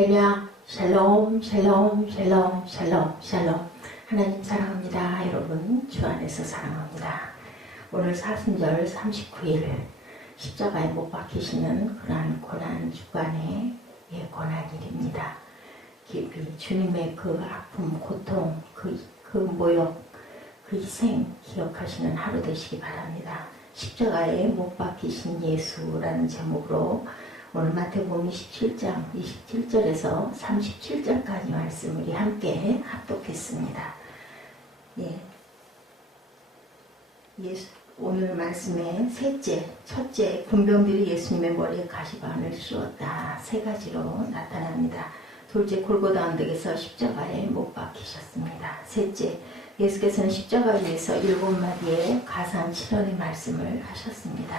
할렐루야, 샬롬, 샬롬, 샬롬, 샬롬, 샬롬. 하나님 사랑합니다. 여러분, 주 안에서 사랑합니다. 오늘 사순절 39일 십자가에 못 박히시는 그러한 고난 주간의 고난일입니다. 깊이 주님의 그 아픔, 고통, 그 모욕, 그 희생 기억하시는 하루 되시기 바랍니다. 십자가에 못 박히신 예수라는 제목으로 오늘 마태복음 27장 27절에서 37절까지 말씀 우리 함께 합독했습니다. 오늘 말씀의 첫째, 군병들이 예수님의 머리에 가시관을 씌웠다. 세 가지로 나타납니다. 둘째, 골고다 언덕에서 십자가에 못 박히셨습니다. 셋째, 예수께서는 십자가 위에서 7마디의 가상 7원의 말씀을 하셨습니다.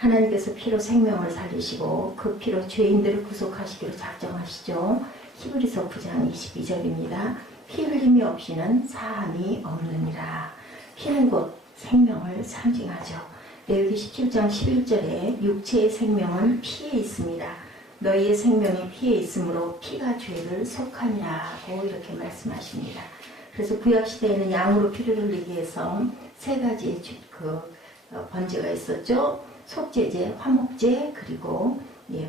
하나님께서 피로 생명을 살리시고 그 피로 죄인들을 구속하시기로 작정하시죠. 히브리서 9장 22절입니다. 피 흘림이 없이는 사함이 없느니라. 피는 곧 생명을 상징하죠. 레위기 17장 11절에 육체의 생명은 피에 있습니다. 너희의 생명이 피에 있으므로 피가 죄를 속하니라고 이렇게 말씀하십니다. 그래서 구약시대에는 양으로 피를 흘리기 위해서 세 가지의 번제가 있었죠. 속죄제, 화목제, 그리고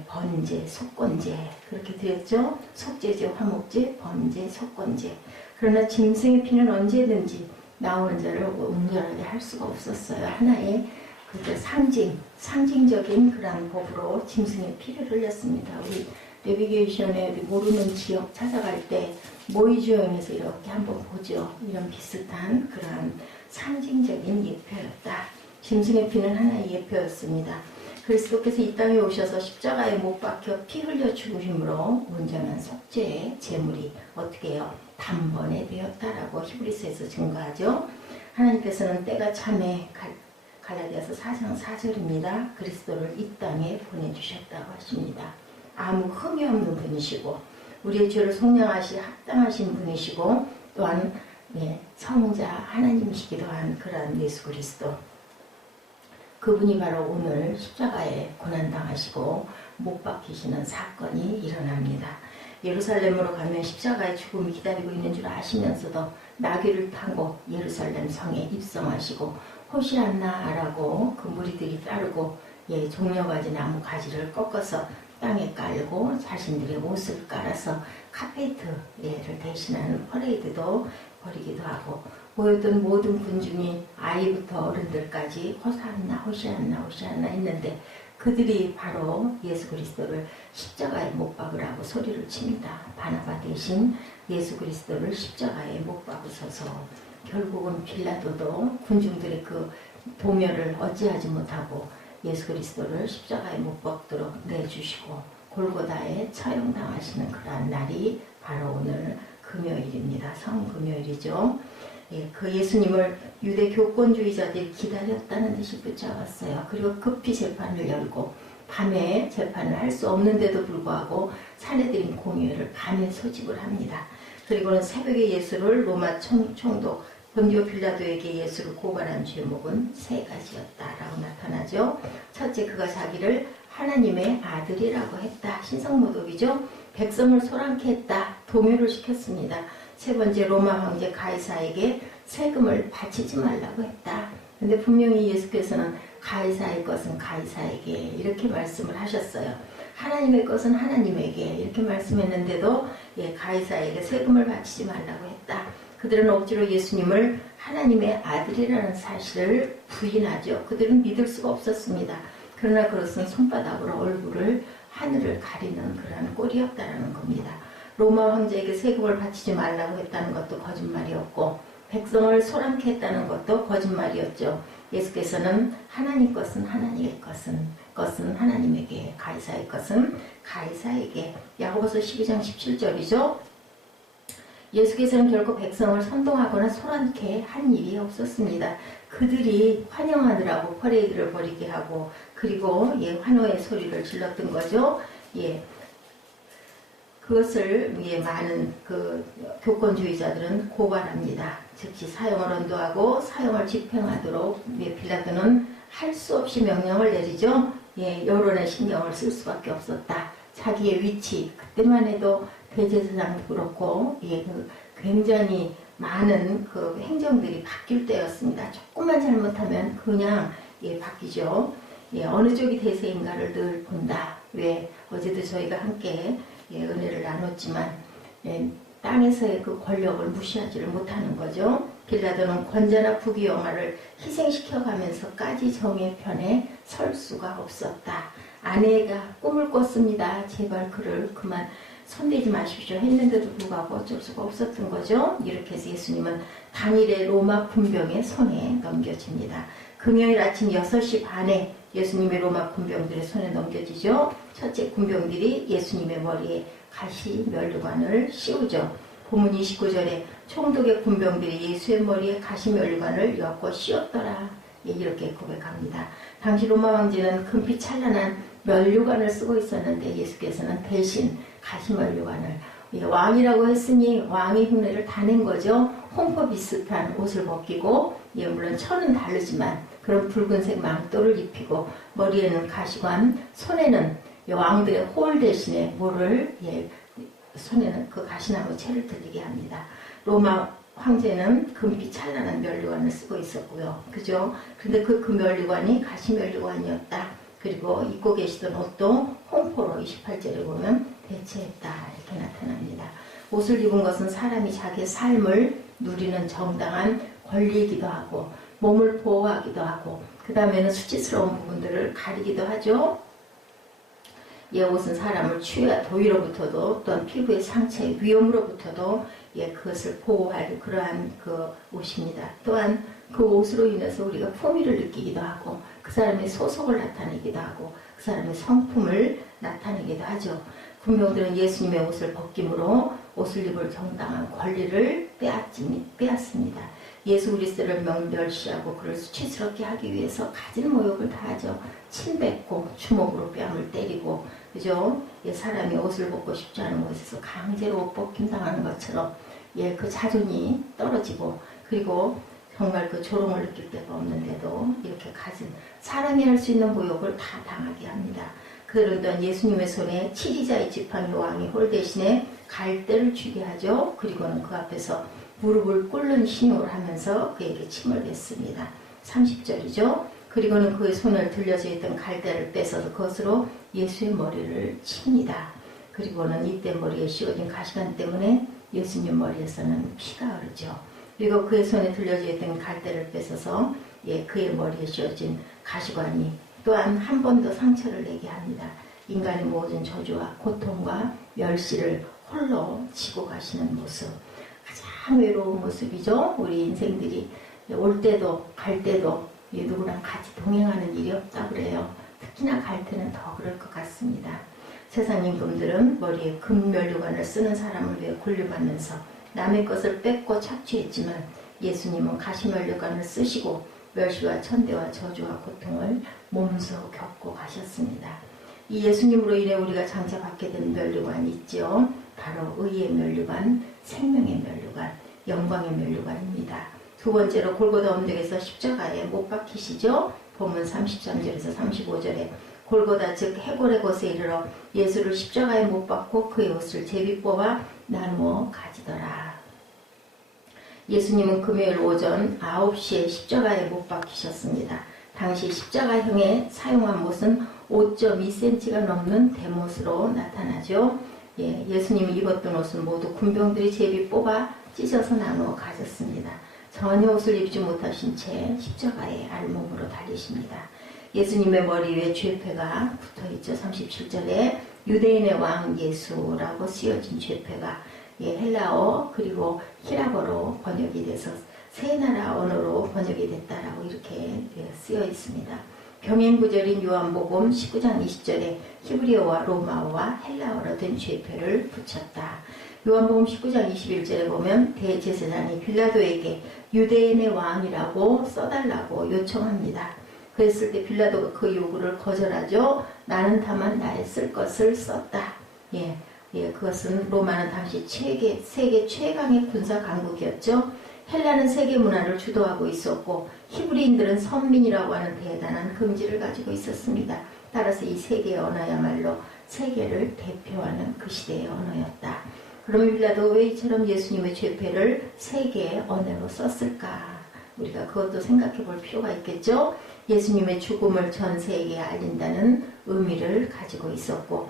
번제, 속건제 그렇게 드렸죠. 속죄제, 화목제, 번제, 속건제. 그러나 짐승의 피는 언제든지 나오는 자를 온전하게 할 수가 없었어요. 하나의 상징적인 그런 법으로 짐승의 피를 흘렸습니다. 우리 내비게이션에 모르는 지역 찾아갈 때 모이주연에서 이렇게 한번 보죠. 이런 비슷한 그런 상징적인 예표였다. 짐승의 피는 하나의 예표였습니다. 그리스도께서 이 땅에 오셔서 십자가에 못 박혀 피 흘려 죽으심으로 온전한 속죄의 제물이 어떻게 해요? 단번에 되었다라고 히브리서에서 증거하죠. 하나님께서는 때가 참에 갈라디아서 4장 4절입니다. 그리스도를 이 땅에 보내주셨다고 하십니다. 아무 흠이 없는 분이시고 우리의 죄를 속량하시 합당하신 분이시고 또한 성자 하나님이시기도 한 그러한 예수 그리스도, 그분이 바로 오늘 십자가에 고난당하시고 못 박히시는 사건이 일어납니다. 예루살렘으로 가면 십자가의 죽음이 기다리고 있는 줄 아시면서도 나귀를 타고 예루살렘 성에 입성하시고 호시안나라고 그 무리들이 따르고 종려가지 나무 가지를 꺾어서 땅에 깔고 자신들의 옷을 깔아서 카페이트를 대신하는 퍼레이드도 벌이기도 하고, 모였던 모든 군중이 아이부터 어른들까지 호산나 호시안나 호시안나 했는데 그들이 바로 예수 그리스도를 십자가에 못 박으라고 소리를 칩니다. 바나바 대신 예수 그리스도를 십자가에 못 박으셔서 결국은 빌라도도 군중들의 그 도멸을 어찌하지 못하고 예수 그리스도를 십자가에 못 박도록 내주시고 골고다에 처형당하시는 그러한 날이 바로 오늘 금요일입니다. 성금요일이죠. 그 예수님을 유대 교권주의자들이 기다렸다는 듯이 붙잡았어요. 그리고 급히 재판을 열고 밤에 재판을 할 수 없는데도 불구하고 사내들인 공회를 밤에 소집을 합니다. 그리고는 새벽에 예수를 로마 총독 본디오 빌라도에게 예수를 고발한 죄목은 세 가지였다라고 나타나죠. 첫째, 그가 자기를 하나님의 아들이라고 했다. 신성모독이죠. 백성을 소란케 했다. 도멸을 시켰습니다. 세 번째, 로마 황제 가이사에게 세금을 바치지 말라고 했다. 근데 분명히 예수께서는 가이사의 것은 가이사에게 이렇게 말씀을 하셨어요. 하나님의 것은 하나님에게 이렇게 말씀했는데도 가이사에게 세금을 바치지 말라고 했다. 그들은 억지로 예수님을 하나님의 아들이라는 사실을 부인하죠. 그들은 믿을 수가 없었습니다. 그러나 그것은 손바닥으로 얼굴을 하늘을 가리는 그런 꼴이었다라는 겁니다. 로마 황제에게 세금을 바치지 말라고 했다는 것도 거짓말이었고 백성을 소란케 했다는 것도 거짓말이었죠. 예수께서는 하나님 것은 하나님의 것은 하나님에게, 가이사의 것은 가이사에게. 야고보서 12장 17절이죠. 예수께서는 결코 백성을 선동하거나 소란케 한 일이 없었습니다. 그들이 환영하느라고 퍼레이드를 벌이게 하고 그리고 환호의 소리를 질렀던 거죠. 그것을 많은 교권주의자들은 고발합니다. 즉시 사형을 언도하고 사형을 집행하도록 빌라도는 할 수 없이 명령을 내리죠. 여론의 신경을 쓸 수밖에 없었다. 자기의 위치, 그때만 해도 대제사장도 그렇고, 예, 굉장히 많은 그 행정들이 바뀔 때였습니다. 조금만 잘못하면 그냥 예, 바뀌죠. 예, 어느 쪽이 대세인가를 늘 본다. 왜 어제도 저희가 함께 예, 은혜를 나눴지만 예, 땅에서의 그 권력을 무시하지를 못하는 거죠. 빌라도는 권자나 부귀영화를 희생시켜가면서까지 정의 편에 설 수가 없었다. 아내가 꿈을 꿨습니다. 제발 그를 그만 손대지 마십시오 했는데도 불구하고 어쩔 수가 없었던 거죠. 이렇게 해서 예수님은 당일에 로마 군병의 손에 넘겨집니다. 금요일 아침 6시 반에 예수님의 로마 군병들의 손에 넘겨지죠. 첫째 군병들이 예수님의 머리에 가시 면류관을 씌우죠. 본문 29절에 총독의 군병들이 예수의 머리에 가시 면류관을 엮어 씌웠더라. 예, 이렇게 고백합니다. 당시 로마 황제는 금빛 찬란한 면류관을 쓰고 있었는데 예수께서는 대신 가시 면류관을 예, 왕이라고 했으니 왕의 흉내를 다 낸 거죠. 홍포 비슷한 옷을 벗기고 예, 물론 천은 다르지만 그런 붉은색 망토를 입히고 머리에는 가시관, 손에는 예, 왕들의 홀 대신에 뭐를 예, 손에는 그 가시나무 채를 들리게 합니다. 로마 황제는 금빛 찬란한 면류관을 쓰고 있었고요. 그죠? 근데 그 면류관이 가시 면류관이었다. 그리고 입고 계시던 옷도 홍포로 28절에 보면 대체했다. 이렇게 나타납니다. 옷을 입은 것은 사람이 자기의 삶을 누리는 정당한 권리이기도 하고 몸을 보호하기도 하고 그 다음에는 수치스러운 부분들을 가리기도 하죠. 예, 옷은 사람을 추위와 더위로부터도 또한 피부의 상처의 위험으로부터도 예, 그것을 보호할 그러한 그 옷입니다. 또한 그 옷으로 인해서 우리가 품위를 느끼기도 하고 그 사람의 소속을 나타내기도 하고 그 사람의 성품을 나타내기도 하죠. 군병들은 예수님의 옷을 벗김으로 옷을 입을 정당한 권리를 빼앗습니다. 예수 그리스도를 멸시하고 그를 수치스럽게 하기 위해서 가진 모욕을 다하죠. 침 뱉고 주먹으로 뺨을 때리고 그죠? 예, 사람이 옷을 벗고 싶지 않은 곳에서 강제로 옷 벗김 당하는 것처럼 예, 그 자존이 떨어지고 그리고 정말 그 조롱을 느낄 데가 없는데도 이렇게 가진 사람이 할 수 있는 모욕을 다 당하게 합니다. 그러던 예수님의 손에 치리자의 지팡이 왕의 홀 대신에 갈대를 쥐게 하죠. 그리고는 그 앞에서 무릎을 꿇는 신용을 하면서 그에게 침을 뱉습니다. 30절이죠. 그리고는 그의 손을 들려져 있던 갈대를 뺏어서 그것으로 예수의 머리를 칩니다. 그리고는 이때 머리에 씌워진 가시관 때문에 예수님 머리에서는 피가 흐르죠. 그리고 그의 손에 들려져 있던 갈대를 뺏어서 예, 그의 머리에 씌워진 가시관이 또한 한 번 더 상처를 내게 합니다. 인간의 모든 저주와 고통과 멸시를 홀로 지고 가시는 모습. 가장 외로운 모습이죠. 우리 인생들이 올 때도 갈 때도 누구랑 같이 동행하는 일이 없다 그래요. 특히나 갈 때는 더 그럴 것 같습니다. 세상 임금들은 머리에 금면류관을 쓰는 사람을 위해 굴려받면서 남의 것을 뺏고 착취했지만 예수님은 가시면류관을 쓰시고 멸시와 천대와 저주와 고통을 몸소 겪고 가셨습니다. 이 예수님으로 인해 우리가 장차받게 된 면류관이 있죠. 바로 의의 면류관, 생명의 면류관, 영광의 면류관입니다. 두 번째로 골고다 언덕에서 십자가에 못 박히시죠. 본문 33절에서 35절에 골고다 즉 해골의 곳에 이르러 예수를 십자가에 못 박고 그의 옷을 제비 뽑아 나누어 가지더라. 예수님은 금요일 오전 9시에 십자가에 못 박히셨습니다. 당시 십자가형에 사용한 못은 5.2cm가 넘는 대못으로 나타나죠. 예, 예수님이 입었던 옷은 모두 군병들이 제비 뽑아 찢어서 나누어 가졌습니다. 전혀 옷을 입지 못하신 채 십자가에 알몸으로 달리십니다. 예수님의 머리 위에 죄패가 붙어있죠. 37절에 유대인의 왕 예수라고 쓰여진 죄패가 예, 헬라어 그리고 히라버로 번역이 돼서 세 나라 언어로 번역이 됐다라고 이렇게 쓰여 있습니다. 병행 구절인 요한복음 19장 20절에 히브리어와 로마어와 헬라어로 된 죄패를 붙였다. 요한복음 19장 21절에 보면 대제사장이 빌라도에게 유대인의 왕이라고 써달라고 요청합니다. 그랬을 때 빌라도가 그 요구를 거절하죠. 나는 다만 나의 쓸 것을 썼다. 예, 그것은 로마는 당시 세계 최강의 군사 강국이었죠. 헬라는 세계 문화를 주도하고 있었고 히브리인들은 선민이라고 하는 대단한 금지를 가지고 있었습니다. 따라서 이 세계의 언어야말로 세계를 대표하는 그 시대의 언어였다. 그러면 빌라도 왜 이처럼 예수님의 죄패를 세계의 언어로 썼을까? 우리가 그것도 생각해 볼 필요가 있겠죠. 예수님의 죽음을 전 세계에 알린다는 의미를 가지고 있었고,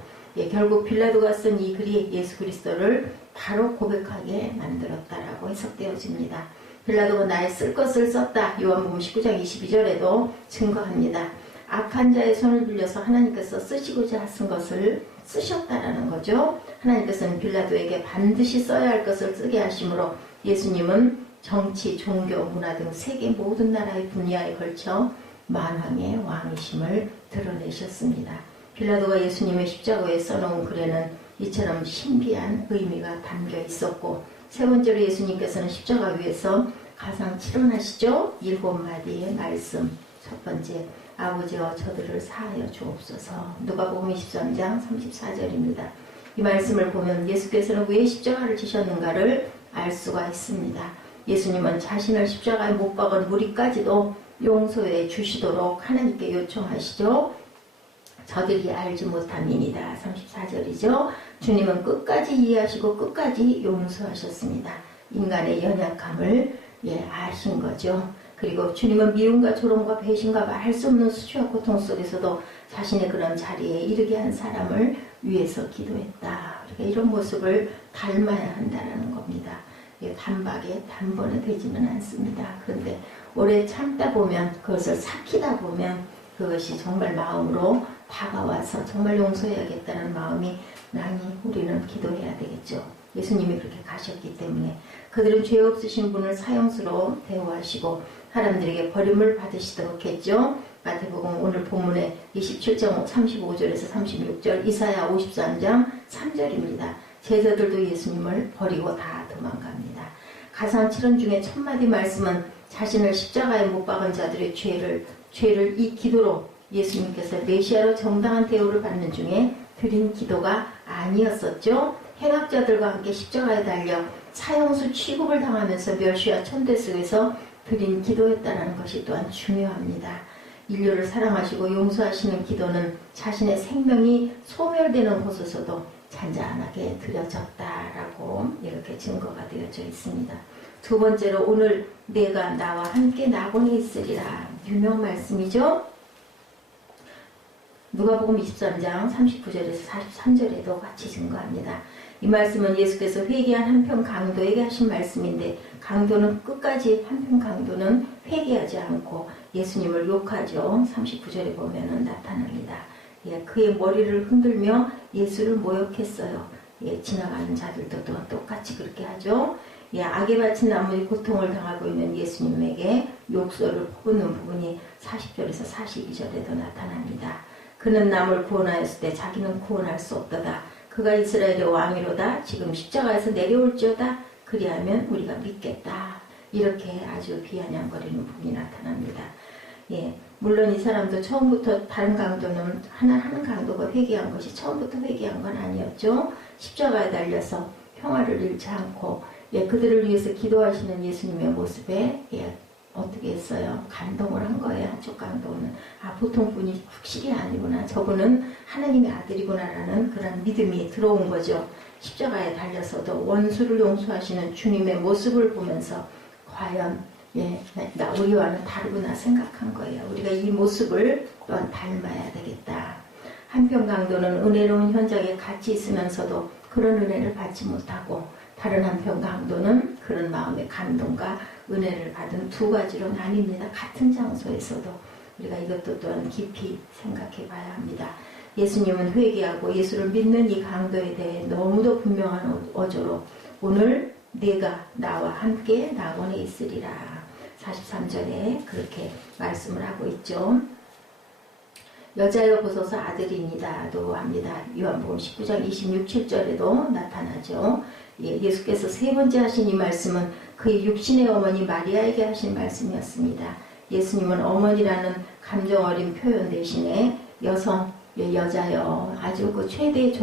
결국 빌라도가 쓴 이 글이 예수 그리스도를 바로 고백하게 만들었다라고 해석되어집니다. 빌라도가 나의 쓸 것을 썼다. 요한복음 19장 22절에도 증거합니다. 악한 자의 손을 빌려서 하나님께서 쓰시고자 하신 것을 쓰셨다라는 거죠. 하나님께서는 빌라도에게 반드시 써야 할 것을 쓰게 하심으로 예수님은 정치, 종교, 문화 등 세계 모든 나라의 분야에 걸쳐 만왕의 왕이심을 드러내셨습니다. 빌라도가 예수님의 십자가에 써놓은 글에는 이처럼 신비한 의미가 담겨 있었고, 세 번째로 예수님께서는 십자가 위에서 가장 치론하시죠. 7마디의 말씀. 첫 번째, 아버지여 저들을 사하여 주옵소서. 누가복음 23장 34절입니다. 이 말씀을 보면 예수께서는 왜 십자가를 지셨는가를 알 수가 있습니다. 예수님은 자신을 십자가에 못 박은 무리까지도 용서해 주시도록 하나님께 요청하시죠. 저들이 알지 못함이니이다. 34절이죠. 주님은 끝까지 이해하시고 끝까지 용서하셨습니다. 인간의 연약함을 아신 거죠. 그리고 주님은 미움과 조롱과 배신과 말할 수 없는 수치와 고통 속에서도 자신의 그런 자리에 이르게 한 사람을 위해서 기도했다. 그러니까 이런 모습을 닮아야 한다는 겁니다. 단박에 단번에 되지는 않습니다. 그런데 오래 참다 보면, 그것을 삭히다 보면 그것이 정말 마음으로 다가와서 정말 용서해야겠다는 마음이 나니 우리는 기도해야 되겠죠. 예수님이 그렇게 가셨기 때문에 그들은 죄 없으신 분을 사형수로 대우하시고 사람들에게 버림을 받으시도록 했죠. 마태복음 오늘 본문에 27장 35절에서 36절, 이사야 53장 3절입니다. 제자들도 예수님을 버리고 다 도망갑니다. 가상 7원 중에 첫 마디 말씀은 자신을 십자가에 못 박은 자들의 죄를 이 기도로 예수님께서 메시아로 정당한 대우를 받는 중에 드린 기도가 아니었었죠. 행악자들과 함께 십자가에 달려 사형수 취급을 당하면서 멸시와 천대 속에서 드린 기도였다는 것이 또한 중요합니다. 인류를 사랑하시고 용서하시는 기도는 자신의 생명이 소멸되는 곳에서도 잔잔하게 드려졌다라고 이렇게 증거가 되어져 있습니다. 두 번째로 오늘 내가 나와 함께 낙원에 있으리라. 유명 말씀이죠. 누가복음 23장 39절에서 43절에도 같이 증거합니다. 이 말씀은 예수께서 회개한 한편 강도에게 하신 말씀인데, 강도는 끝까지, 한편 강도는 회개하지 않고 예수님을 욕하죠. 39절에 보면은 나타납니다. 그의 머리를 흔들며 예수를 모욕했어요. 지나가는 자들도 또한 똑같이 그렇게 하죠. 악에 바친 나무의 고통을 당하고 있는 예수님에게 욕설을 퍼붓는 부분이 40절에서 42절에도 나타납니다. 그는 남을 구원하였을 때 자기는 구원할 수 없도다. 그가 이스라엘의 왕이로다. 지금 십자가에서 내려올지어다. 그리하면 우리가 믿겠다. 이렇게 아주 비아냥거리는 부분이 나타납니다. 물론 이 사람도 처음부터 다른 강도는 하는 강도가 회개한 것이 처음부터 회개한 건 아니었죠. 십자가에 달려서 평화를 잃지 않고 그들을 위해서 기도하시는 예수님의 모습에 어떻게 했어요? 감동을 한 거예요. 한쪽 강도는 보통 분이 확실히 아니구나. 저분은 하나님의 아들이구나라는 그런 믿음이 들어온 거죠. 십자가에 달려서도 원수를 용서하시는 주님의 모습을 보면서 과연 나 우리와는 다르구나 생각한 거예요. 우리가 이 모습을 또한 닮아야 되겠다. 한편 강도는 은혜로운 현장에 같이 있으면서도 그런 은혜를 받지 못하고, 다른 한편 강도는 그런 마음의 감동과 은혜를 받은 두 가지로 나뉩니다. 같은 장소에서도 우리가 이것도 또한 깊이 생각해 봐야 합니다. 예수님은 회개하고 예수를 믿는 이 강도에 대해 너무도 분명한 어조로 오늘 내가 나와 함께 낙원에 있으리라. 43절에 그렇게 말씀을 하고 있죠. 여자여 보소서 아들이니다도 합니다. 요한복음 19장 26, 7절에도 나타나죠. 예수께서 세 번째 하신 이 말씀은 그의 육신의 어머니 마리아에게 하신 말씀이었습니다. 예수님은 어머니라는 감정 어린 표현 대신에 여성, 여자여, 아주 그 최대의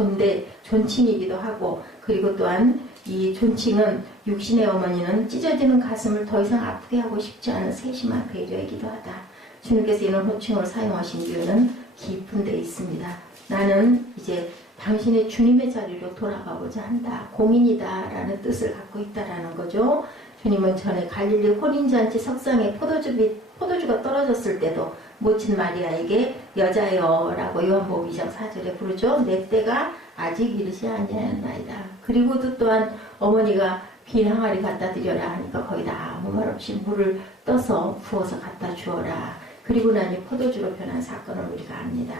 존칭이기도 하고, 그리고 또한 이 존칭은 육신의 어머니는 찢어지는 가슴을 더 이상 아프게 하고 싶지 않은 세심한 배려이기도 하다. 주님께서 이런 호칭을 사용하신 이유는 깊은 데 있습니다. 나는 이제 당신의 주님의 자리로 돌아가고자 한다. 공인이다 라는 뜻을 갖고 있다라는 거죠. 주님은 전에 갈릴리 혼인잔치 석상에 포도주가 떨어졌을 때도 모친 마리아에게 여자여 라고 요한복음 2장 4절에 부르죠. 내 때가 아직 이르지 아니하였나이다. 그리고도 또한 어머니가 빈 항아리 갖다 드려라 하니까 거기다 아무 말 없이 물을 떠서 부어서 갖다 주어라. 그리고 나니 포도주로 변한 사건을 우리가 압니다.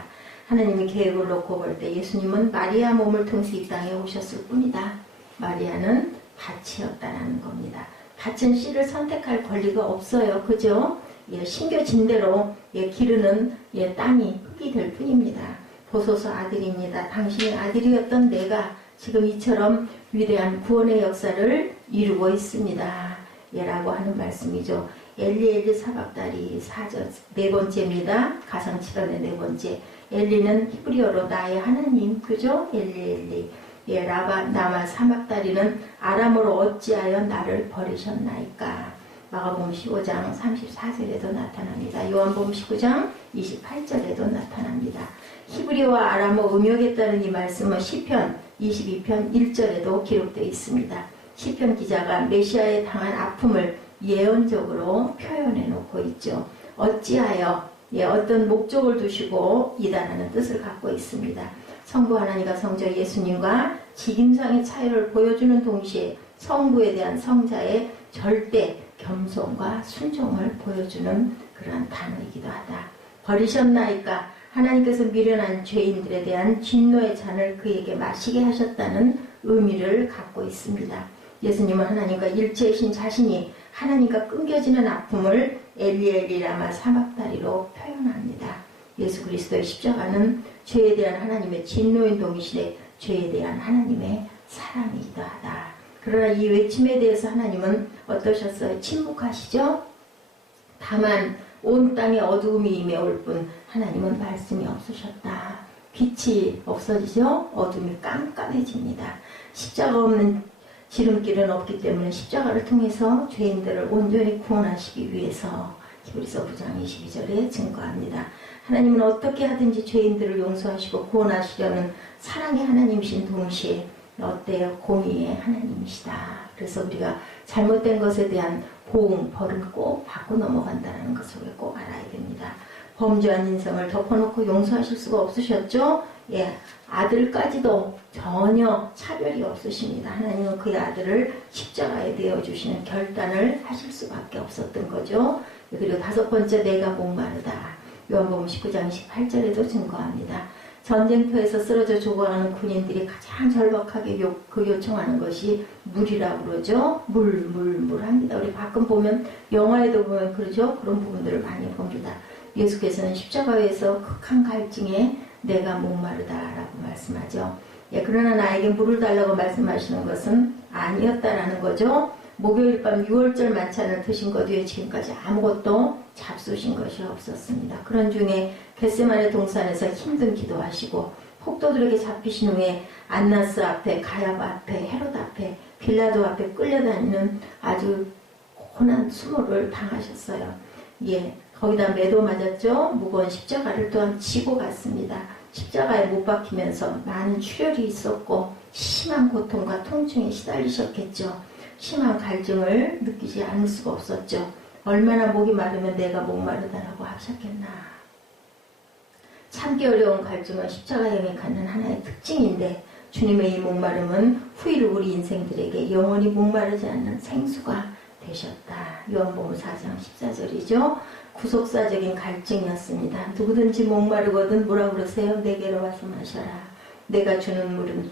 하나님이 계획을 놓고 볼 때 예수님은 마리아 몸을 통해서 이 땅에 오셨을 뿐이다. 마리아는 밭이었다라는 겁니다. 밭은 씨를 선택할 권리가 없어요. 그죠? 예, 심겨진 대로 기르는 땅이 흙이 될 뿐입니다. 보소서 아들입니다. 당신의 아들이었던 내가 지금 이처럼 위대한 구원의 역사를 이루고 있습니다. 라고 하는 말씀이죠. 엘리 사박다리 4절 네 번째입니다. 가상 7원의 네 번째. 엘리는 히브리어로 나의 하나님. 그죠? 엘리. 나마 사막다리는 아람어로 어찌하여 나를 버리셨나이까. 마가복음 15장 34절에도 나타납니다. 요한복음 19장 28절에도 나타납니다. 히브리어와 아람어 음역에 따른 이 말씀은 시편 22편 1절에도 기록되어 있습니다. 시편 기자가 메시아에 당한 아픔을 예언적으로 표현해 놓고 있죠. 어찌하여 어떤 목적을 두시고 이다라는 뜻을 갖고 있습니다. 성부 하나님과 성자 예수님과 직임상의 차이를 보여주는 동시에 성부에 대한 성자의 절대 겸손과 순종을 보여주는 그러한 단어이기도 하다. 버리셨나이까 하나님께서 미련한 죄인들에 대한 진노의 잔을 그에게 마시게 하셨다는 의미를 갖고 있습니다. 예수님은 하나님과 일체이신 자신이 하나님과 끊겨지는 아픔을 엘리 라마 사막다리로 표현합니다. 예수 그리스도의 십자가는 죄에 대한 하나님의 진노인 동시에 죄에 대한 하나님의 사랑이기도 하다. 그러나 이 외침에 대해서 하나님은 어떠셨어요? 침묵하시죠? 다만 온 땅에 어두움이 임해올 뿐 하나님은 말씀이 없으셨다. 빛이 없어지죠? 어둠이 깜깜해집니다. 십자가 없는 지름길은 없기 때문에 십자가를 통해서 죄인들을 온전히 구원하시기 위해서 히브리서 9장 22절에 증거합니다. 하나님은 어떻게 하든지 죄인들을 용서하시고 구원하시려는 사랑의 하나님이신 동시에 어때요? 공의의 하나님이시다. 그래서 우리가 잘못된 것에 대한 보응, 벌을 꼭 받고 넘어간다는 것을 꼭 알아야 됩니다. 범죄한 인생을 덮어놓고 용서하실 수가 없으셨죠? 아들까지도 전혀 차별이 없으십니다. 하나님은 그의 아들을 십자가에 내어주시는 결단을 하실 수밖에 없었던 거죠. 그리고 다섯 번째, 내가 목마르다. 요한복음 19장 18절에도 증거합니다. 전쟁터에서 쓰러져 죽어가는 군인들이 가장 절박하게 요청하는 것이 물이라고 그러죠. 물 합니다. 우리 가끔 보면 영화에도 보면 그러죠. 그런 부분들을 많이 봅니다. 예수께서는 십자가에서 극한 갈증에 내가 목마르다라고 말씀하죠. 그러나 나에게 물을 달라고 말씀하시는 것은 아니었다라는 거죠. 목요일 밤 6월절 만찬을 드신 것 외에 지금까지 아무것도 잡수신 것이 없었습니다. 그런 중에 겟세마네 동산에서 힘든 기도하시고 폭도들에게 잡히신 후에 안나스 앞에, 가야바 앞에, 헤롯 앞에, 빌라도 앞에 끌려다니는 아주 고난 수모를 당하셨어요. 거기다 매도 맞았죠. 무거운 십자가를 또한 지고 갔습니다. 십자가에 못 박히면서 많은 출혈이 있었고 심한 고통과 통증에 시달리셨겠죠. 심한 갈증을 느끼지 않을 수가 없었죠. 얼마나 목이 마르면 내가 목마르다라고 하셨겠나. 참기 어려운 갈증은 십자가에 갖는 하나의 특징인데 주님의 이 목마름은 후일 우리 인생들에게 영원히 목마르지 않는 생수가 되셨다. 요한복음 4장 14절이죠. 구속사적인 갈증이었습니다. 누구든지 목마르거든 뭐라 그러세요? 내게로 와서 마셔라. 내가 주는 물은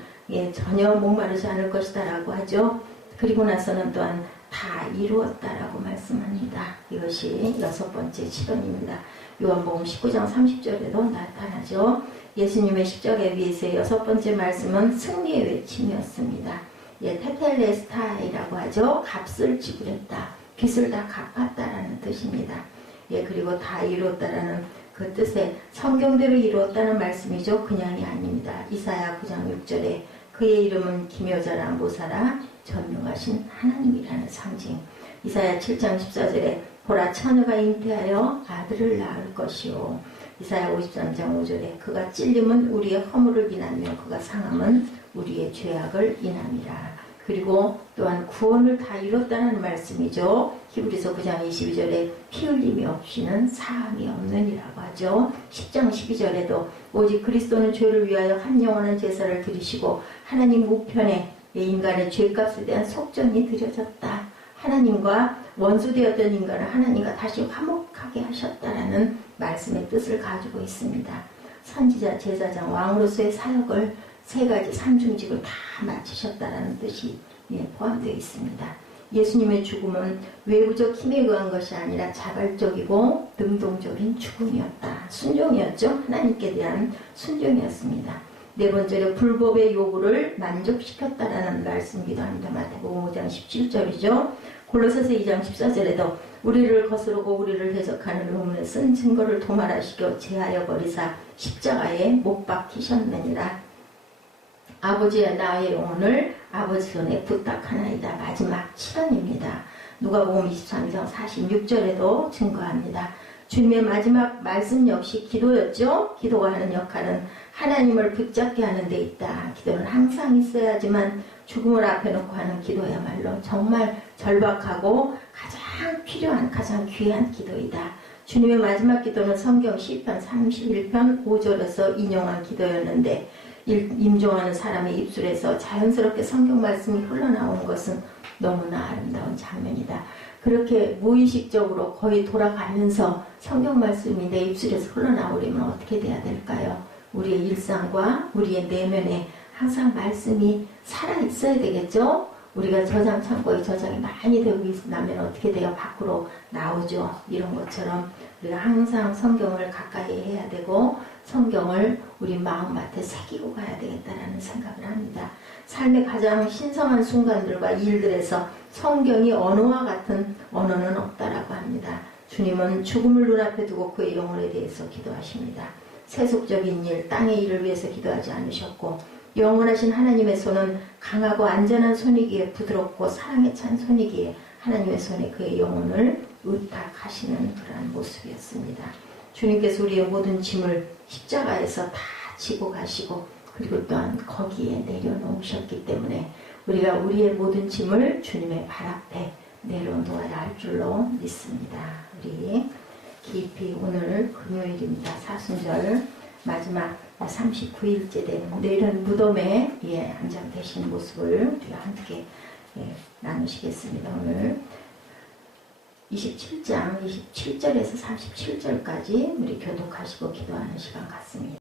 전혀 목마르지 않을 것이다 라고 하죠. 그리고 나서는 또한 다 이루었다라고 말씀합니다. 이것이 여섯 번째 치론입니다. 요한복음 19장 30절에도 나타나죠. 예수님의 십자가 위에서의 여섯 번째 말씀은 승리의 외침이었습니다. 테텔레스타이라고 하죠. 값을 지불했다. 빚을 다 갚았다라는 뜻입니다. 그리고 다 이루었다라는 그 뜻에 성경대로 이루었다는 말씀이죠. 그냥이 아닙니다. 이사야 9장 6절에 그의 이름은 기묘자라 모사라 전능하신 하나님이라는 상징. 이사야 7장 14절에 보라 처녀가 잉태하여 아들을 낳을 것이요 이사야 53장 5절에 그가 찔림은 우리의 허물을 인하며 그가 상함은 우리의 죄악을 인함이라. 그리고 또한 구원을 다 이뤘다는 말씀이죠. 히브리서 9장 22절에 피 흘림이 없이는 사함이 없느니라고 하죠. 10장 12절에도 오직 그리스도는 죄를 위하여 한 영원한 제사를 드리시고 하나님 우편에 인간의 죄값에 대한 속전이 드려졌다. 하나님과 원수되었던 인간을 하나님과 다시 화목하게 하셨다라는 말씀의 뜻을 가지고 있습니다. 선지자, 제사장, 왕으로서의 사역을 세 가지 삼중직을 다 마치셨다라는 뜻이 포함되어 있습니다. 예수님의 죽음은 외부적 힘에 의한 것이 아니라 자발적이고 능동적인 죽음이었다. 순종이었죠. 하나님께 대한 순종이었습니다. 네 번째로 불법의 요구를 만족시켰다라는 말씀이기도 합니다. 마태복음 5장 17절이죠. 골로새서 2장 14절에도 우리를 거스르고 우리를 해석하는 의문에 쓴 증거를 도말하시고 제하여 버리사 십자가에 못 박히셨느니라. 아버지의 나의 영혼을 아버지 손에 부탁하나이다. 마지막 치언입니다. 누가복음 23장 46절에도 증거합니다. 주님의 마지막 말씀 역시 기도였죠. 기도가 하는 역할은 하나님을 붙잡게 하는 데 있다. 기도는 항상 있어야지만 죽음을 앞에 놓고 하는 기도야말로 정말 절박하고 가장 필요한 가장 귀한 기도이다. 주님의 마지막 기도는 성경 시편 31편 5절에서 인용한 기도였는데 임종하는 사람의 입술에서 자연스럽게 성경 말씀이 흘러나오는 것은 너무나 아름다운 장면이다. 그렇게 무의식적으로 거의 돌아가면서 성경 말씀이 내 입술에서 흘러나오려면 어떻게 돼야 될까요? 우리의 일상과 우리의 내면에 항상 말씀이 살아있어야 되겠죠? 우리가 저장 창고에 저장이 많이 되고 있으면 어떻게 돼요? 밖으로 나오죠. 이런 것처럼 우리가 항상 성경을 가까이 해야 되고 성경을 우리 마음밭에 새기고 가야 되겠다라는 생각을 합니다. 삶의 가장 신성한 순간들과 일들에서 성경이 언어와 같은 언어는 없다라고 합니다. 주님은 죽음을 눈앞에 두고 그의 영혼에 대해서 기도하십니다. 세속적인 일, 땅의 일을 위해서 기도하지 않으셨고 영원하신 하나님의 손은 강하고 안전한 손이기에 부드럽고 사랑에 찬 손이기에 하나님의 손에 그의 영혼을 의탁하시는 그러한 모습이었습니다. 주님께서 우리의 모든 짐을 십자가에서 다 지고 가시고 그리고 또한 거기에 내려놓으셨기 때문에 우리가 우리의 모든 짐을 주님의 발 앞에 내려놓아야 할 줄로 믿습니다. 우리 깊이 오늘 금요일입니다. 사순절 마지막 39일째 된 내일은 무덤에 안장되신 모습을 우리가 함께 나누시겠습니다. 오늘 27장 27절에서 37절까지 우리 교독하시고 기도하는 시간 같습니다.